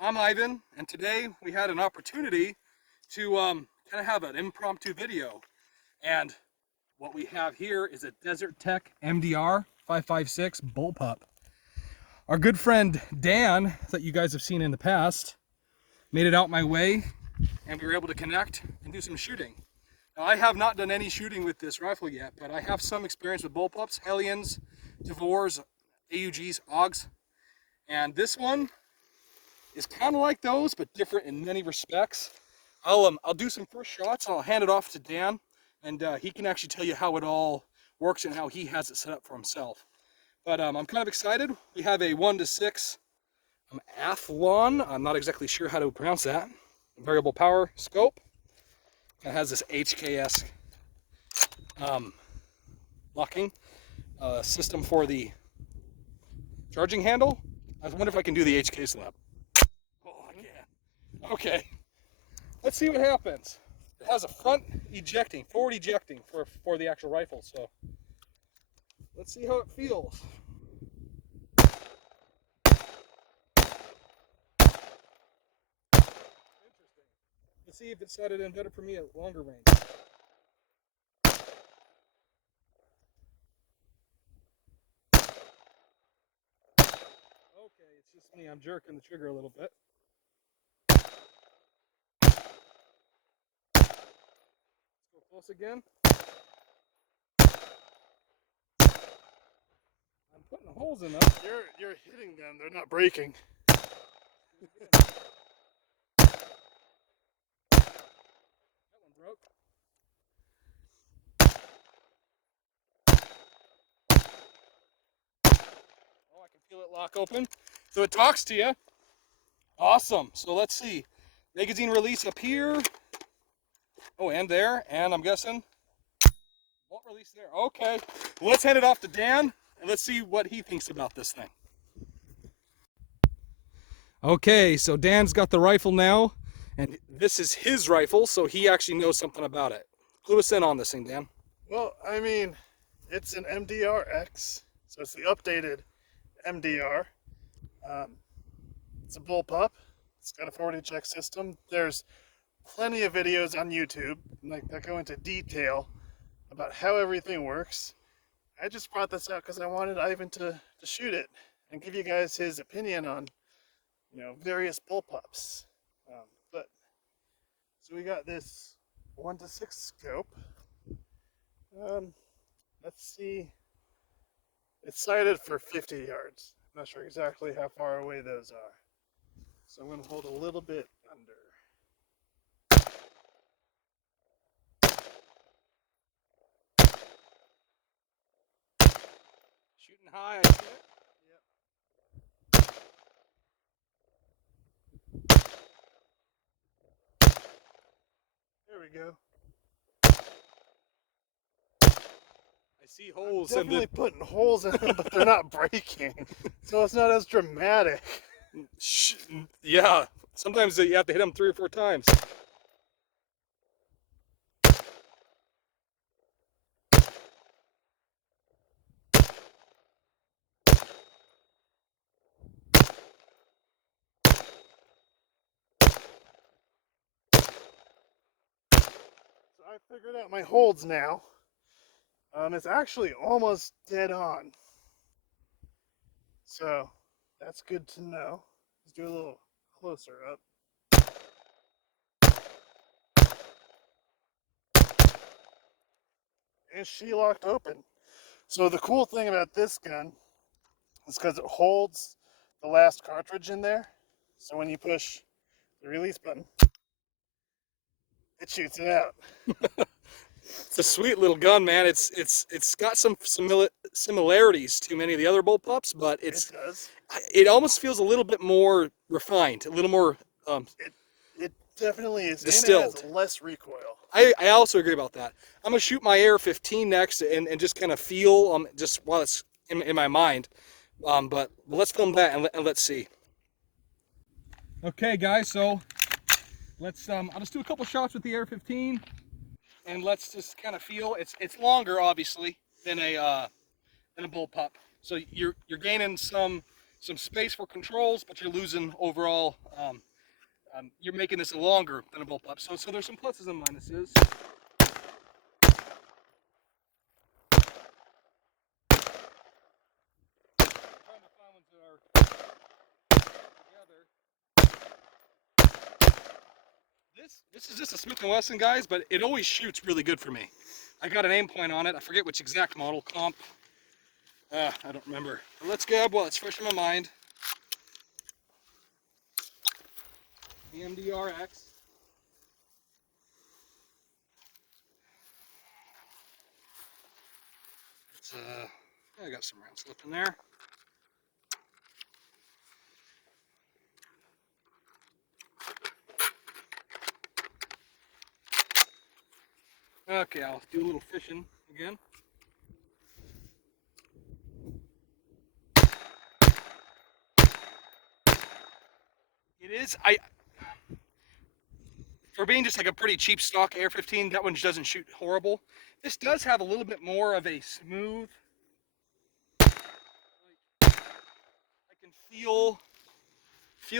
I'm Ivan, and today we had an opportunity to kind of have an impromptu video. And what we have here is a Desert Tech MDR 556 bullpup. Our good friend Dan, that you guys have seen in the past, made it out my way, and we were able to connect and do some shooting. Now, I have not done any shooting with this rifle yet, but I have some experience with bullpups, Hellions, Devors, AUGs, AUGs, and this one is kind of like those, but different in many respects. I'll do some first shots and I'll hand it off to Dan, and he can actually tell you how it all works and how he has it set up for himself. But I'm kind of excited. We have a 1:6 Athlon. I'm not exactly sure how to pronounce that. Variable power scope. It has this HKS locking system for the charging handle. I wonder if I can do the HK slap. Oh, I can. Okay. Let's see what happens. It has a front ejecting, forward ejecting for the actual rifle, so let's see how it feels. Interesting. Let's see if it set it in better for me at longer range. Okay, it's just me. I'm jerking the trigger a little bit. Let's go close again. I'm putting holes in them. You're hitting them, they're not breaking. That one broke. Oh, I can feel it lock open. So it talks to you. Awesome. So let's see. Magazine release up here. Oh, and there. And I'm guessing won't release there. Okay. Let's hand it off to Dan and let's see what he thinks about this thing. Okay, so Dan's got the rifle now, and this is his rifle, so he actually knows something about it. Clue us in on this thing, Dan. Well, I mean, it's an MDRX, so it's the updated MDR. It's a bullpup. It's got a forward eject system. There's plenty of videos on YouTube that go into detail about how everything works. I just brought this out because I wanted Ivan to shoot it and give you guys his opinion on, various bullpups. So we got this 1:6 scope. Let's see. It's sighted for 50 yards. I'm not sure exactly how far away those are. So I'm going to hold a little bit under. Shooting high, I see it. There we go. I see holes. I'm definitely putting holes in them, but they're not breaking. So it's not as dramatic. Yeah, sometimes you have to hit them 3 or 4 times. So I figured out my holds now. It's actually almost dead on. So that's good to know. Let's do a little closer up. And she locked open. So the cool thing about this gun is because it holds the last cartridge in there. So when you push the release button, it shoots it out. It's a sweet little gun, man. It's got some similarities to many of the other bullpups, but It does. it almost feels a little bit more refined, a little more It definitely is. distilled. And it has less recoil. I also agree about that. I'm gonna shoot my AR-15 next and just kind of feel just while it's in my mind. But let's film that and let's see. Okay, guys. So let's I'll just do a couple shots with the AR-15, and let's just kind of feel. It's longer, obviously, than a bullpup. So you're gaining some some space for controls, but you're losing overall. You're making this longer than a bullpup. So there's some pluses and minuses. Trying to find ones that are together. This is just a Smith & Wesson, guys, but it always shoots really good for me. I got an aim point on it. I forget which exact model, comp. I don't remember. But let's grab while it's fresh in my mind. The MDRX. It's, I got some rounds left in there. Okay, I'll do a little fishing again. It is, for being just like a pretty cheap stock AR-15, that one just doesn't shoot horrible. This does have a little bit more of a smooth, like, I can feel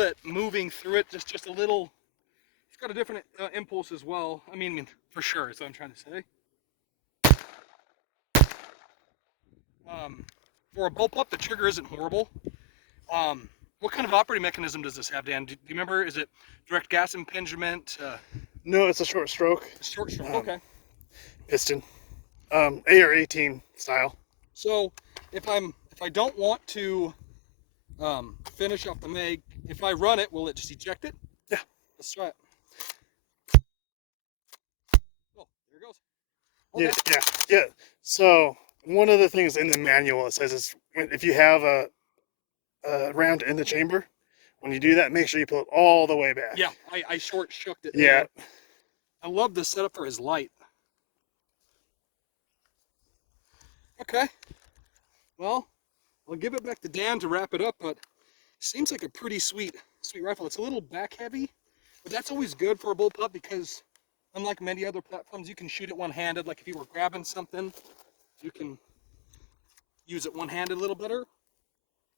it moving through it just a little. It's got a different impulse as well. I mean, for sure, is what I'm trying to say. For a bullpup, the trigger isn't horrible. What kind of operating mechanism does this have, Dan? Do you remember? Is it direct gas impingement? No, it's a short stroke. Short stroke. Okay. Piston. AR-18 style. So if I don't want to finish off the mag, if I run it, will it just eject it? Yeah. Let's try it. Oh, there it goes. Okay. Yeah. So one of the things in the manual it says is if you have a round in the chamber, when you do that, make sure you pull it all the way back. Yeah, I short shooked it. Yeah. There. I love the setup for his light. Okay. Well, I'll give it back to Dan to wrap it up, but seems like a pretty sweet rifle. It's a little back heavy, but that's always good for a bullpup because unlike many other platforms, you can shoot it one-handed. Like if you were grabbing something, you can use it one-handed a little better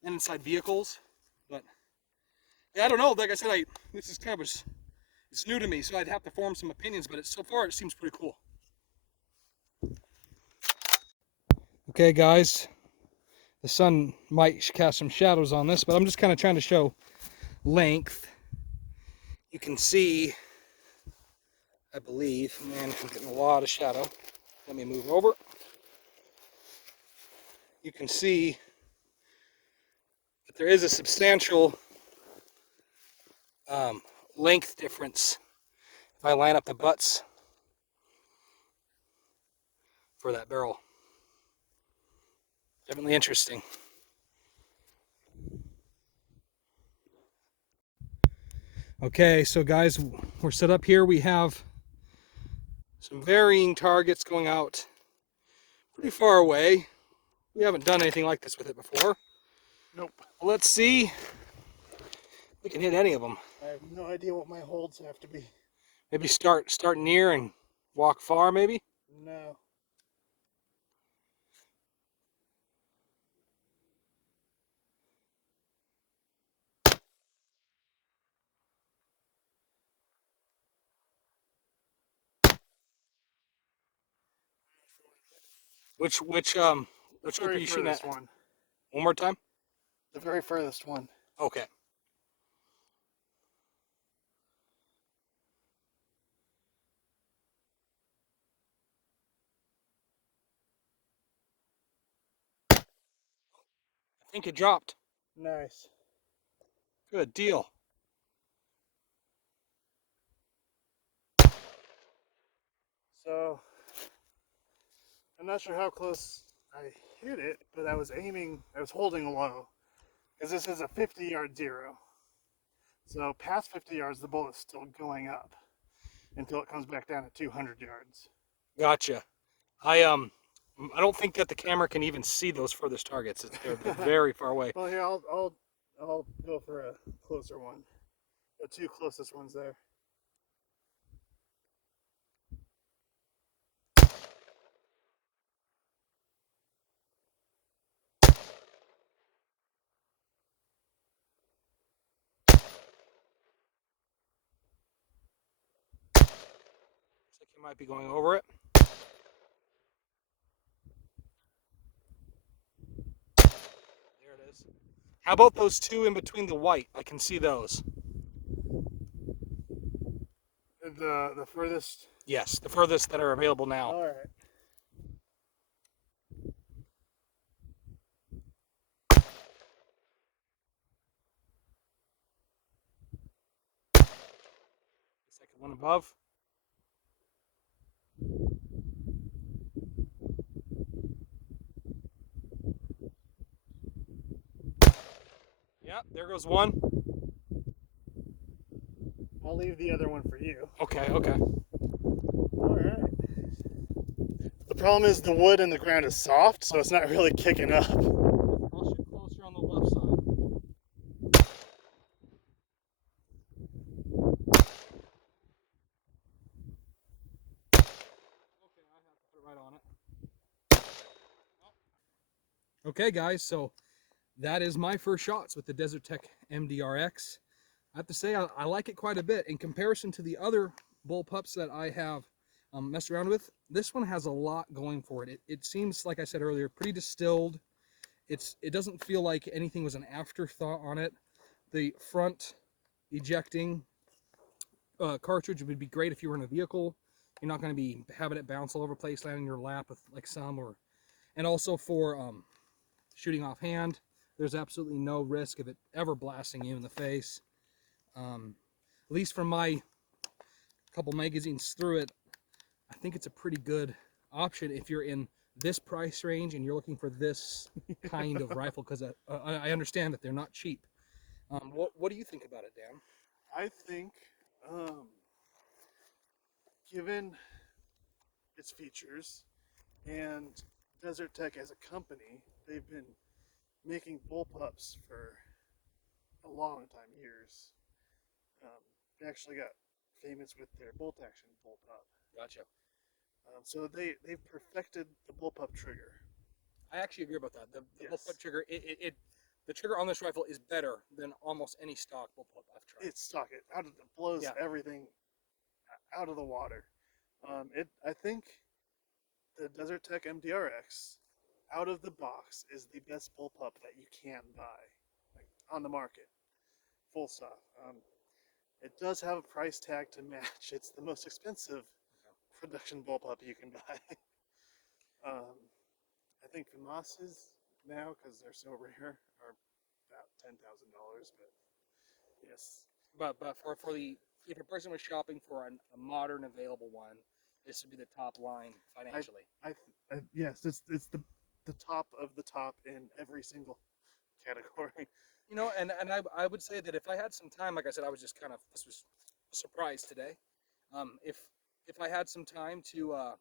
and inside vehicles. But yeah, I don't know. Like I said, this is kind of it's new to me, so I'd have to form some opinions. But so far, it seems pretty cool. Okay, guys, the sun might cast some shadows on this, but I'm just kind of trying to show length. You can see, I believe, man, I'm getting a lot of shadow. Let me move over. You can see that there is a substantial length difference if I line up the butts for that barrel. Definitely interesting. Okay, so guys, we're set up here. We have some varying targets going out pretty far away. We haven't done anything like this with it before. Nope. Well, let's see if we can hit any of them. I have no idea what my holds have to be. Maybe start near and walk far, maybe? No. Which group are you shooting at? One. One more time? The very furthest one. Okay. I think it dropped. Nice. Good deal. So, I'm not sure how close I hit it, but I was holding low. Because this is a 50-yard zero. So past 50 yards, the bullet's still going up until it comes back down to 200 yards. Gotcha. I don't think that the camera can even see those furthest targets. They're very far away. Well, here I'll go for a closer one. The two closest ones there. might be going over it. There it is. How about those two in between the white? I can see those. The furthest. Yes, the furthest that are available now. All right. Second one above. Yeah, there goes one. I'll leave the other one for you. Okay, okay. All right. The problem is the wood in the ground is soft, so it's not really kicking up. I'll shoot closer on the left side. Okay, I have to put it right on it. Okay, guys, so that is my first shots with the Desert Tech MDRX. I have to say I like it quite a bit. In comparison to the other bullpups that I have messed around with, this one has a lot going for it. It seems, like I said earlier, pretty distilled. It doesn't feel like anything was an afterthought on it. The front ejecting cartridge would be great if you were in a vehicle. You're not going to be having it bounce all over the place, land in your lap with like some, and also for shooting offhand. There's absolutely no risk of it ever blasting you in the face. At least from my couple magazines through it, I think it's a pretty good option if you're in this price range and you're looking for this kind of rifle, because I understand that they're not cheap. What do you think about it, Dan? I think, given its features and Desert Tech as a company, they've been making bullpups for a long time, years. They actually got famous with their bolt action bullpup. Gotcha. So they've perfected the bullpup trigger. I actually agree about that. The Yes. bullpup trigger, the trigger on this rifle is better than almost any stock bullpup I've tried. It's stock. It blows Yeah. everything out of the water. I think the Desert Tech MDRX out of the box is the best bullpup that you can buy, like, on the market. Full stop. It does have a price tag to match. It's the most expensive production bullpup you can buy. I think FAMAS's now, because they're so rare, are about $10,000. But yes, But for the, if a person was shopping for a modern available one, this would be the top line financially. yes, it's the top of the top in every single category. You know, and I would say that if I had some time, like I said, I was just kind of, this was a surprise today. If I had some time to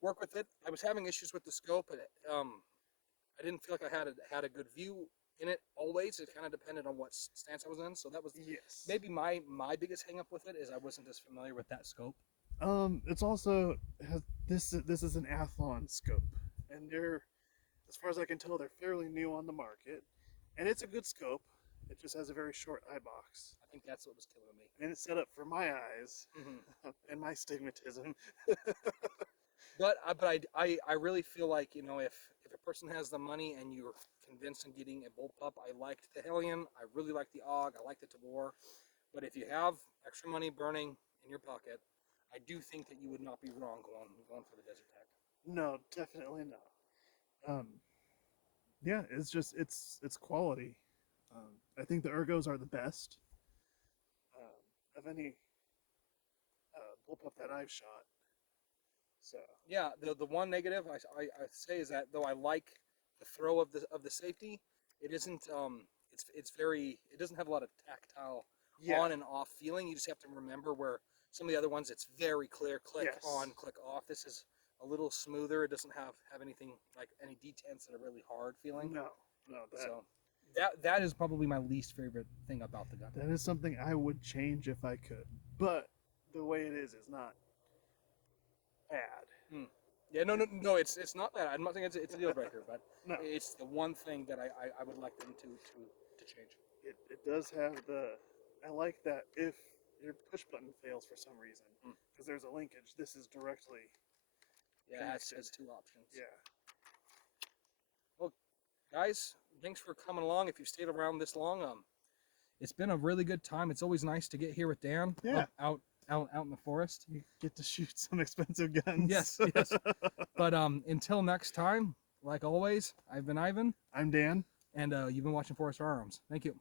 work with it, I was having issues with the scope, and I didn't feel like I had a good view in it always. It kind of depended on what stance I was in. So that was Yes. maybe my biggest hang up with it, is I wasn't as familiar with that scope. It's also this is an Athlon scope, and they're, as far as I can tell, they're fairly new on the market, and it's a good scope. It just has a very short eye box. I think that's what was killing me. And it's set up for my eyes and my stigmatism. But I really feel like, you know, if a person has the money and you're convinced in getting a bullpup, I liked the Hellion, I really like the AUG, I like the Tabor, but if you have extra money burning in your pocket, I do think that you would not be wrong going for the Desert Tech. No, definitely not. Yeah, it's just it's quality. I think the Ergos are the best of any bullpup that I've shot. So Yeah, the one negative I say is that though I like the throw of the safety, it isn't it's very, it doesn't have a lot of tactile on and off feeling. You just have to remember where some of the other ones, it's very clear, click on, click off. This is a little smoother. It doesn't have anything like any detents that are really hard feeling. No. So that is probably my least favorite thing about the gun. That is something I would change if I could, but the way it is not bad. Yeah, no, it's not bad. I'm not saying it's a deal breaker, but No. it's the one thing that I would like them to change. It does have the, I like that if your push button fails for some reason Hmm. because there's a linkage. This is directly. Yeah, it has Connected. two options. Yeah. Well, guys, thanks for coming along. If you stayed around this long, it's been a really good time. It's always nice to get here with Dan. Yeah. Out in the forest. You get to shoot some expensive guns. Yes, yes. But until next time, like always, I've been Ivan, I'm Dan. and you've been watching Forest Firearms. Thank you.